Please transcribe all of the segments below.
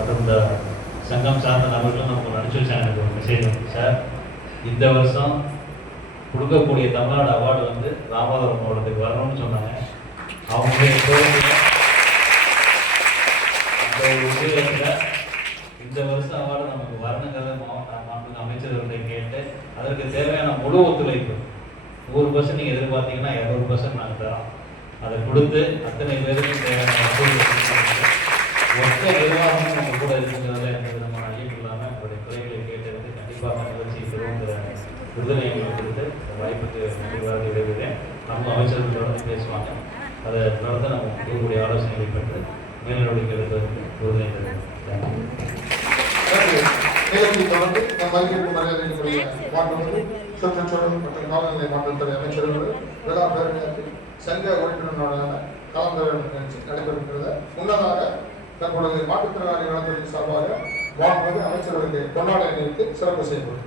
மற்றும் இந்த சங்கம் சார்ந்த நபர்களும் நமக்கு அனுப்பிச்சு வச்சாங்க. எனக்கு ஒரு மெசேஜ் வந்து, சார் இந்த வருஷம் கொடுக்கக்கூடிய தமிழ்நாடு அவார்டு வந்து ராமநாதபுரம் மாவட்டத்துக்கு வரணும்னு சொன்னாங்க. அவங்களுடைய அந்த உதவியில் இந்த வருஷம் அவார்டு நமக்கு வரணுங்கிறத மாவட்ட அமைச்சர்களை கேட்டு அதற்கு தேவையான முழு ஒத்துழைப்பு 100% நீங்கள் எதிர்பார்த்தீங்கன்னா 200% நாங்கள் தரோம். அதை கொடுத்து அத்தனை பேருக்கும் தேவையான ஒற்றை நிர்வாகமும் நம்ம கூட இருக்குங்கிறதுல எந்த விதமான ஐயம் இல்லாமல் நம்மளுடைய துறைகளை கேட்டு கண்டிப்பாக நிகழ்ச்சி பெறுவோங்கிற விருதுகளை எங்களுக்கு கொடுத்து இந்த வாய்ப்புக்கு நன்றிவாக விளைவிக்கிறேன். நம்ம அமைச்சர்கள் தொடர்ந்து பேசுவாங்க. அதை தொடர்ந்து நம்ம கூறக்கூடிய ஆலோசனைகளை பெற்று மேல் நடவடிக்கை எடுப்பதற்கு விருதுகளை தருவோம். தொடர்ந்து நம் மதிப்பிற்கு மரியாதைக்குரிய மாண்புமிகு சுற்றுச்சூழல் மற்றும் காலநிலை மாற்றத்துறை அமைச்சர்கள் விழா பேரணியாற்றில் சங்க உறுப்பினருடனான கலந்துரையாடல் நிகழ்ச்சி நடைபெறுகிறது. முன்னதாக தற்பொழுது மாற்றுத்திறனாளி நலத்துறை சார்பாக மாண்புமிகு அமைச்சர்களுக்கு கொண்டாட நிகழ்ச்சி சிறப்பு செய்யப்படும்.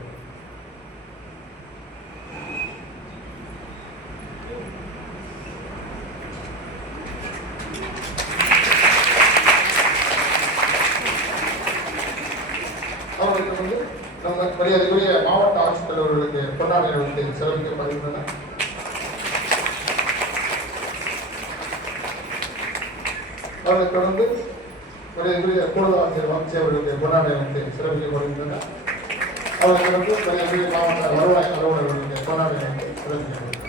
அவர்களுக்கு வந்து நம்ம மரியாதைக்குரிய மாவட்ட ஆட்சித்தலைவர்களுக்கு கொண்டாட நிகழ்ச்சி சிறப்பிக்கப்படுகின்றன. அவர்களை தொடர்ந்து மரியாதைக்குரிய கூடுதல் ஆட்சியர் வம்சி அவர்களுக்கு கொண்டாட நிகழ்ச்சி சிறப்பிக்கப்படுகின்றன. அவர்களை தொடர்ந்து மரியாதைக்குரிய மாவட்ட வருவாய் அலுவலர்களுக்கு கொண்டாட நிகழ்ச்சி சிறப்பிக்கப்படுகிறது.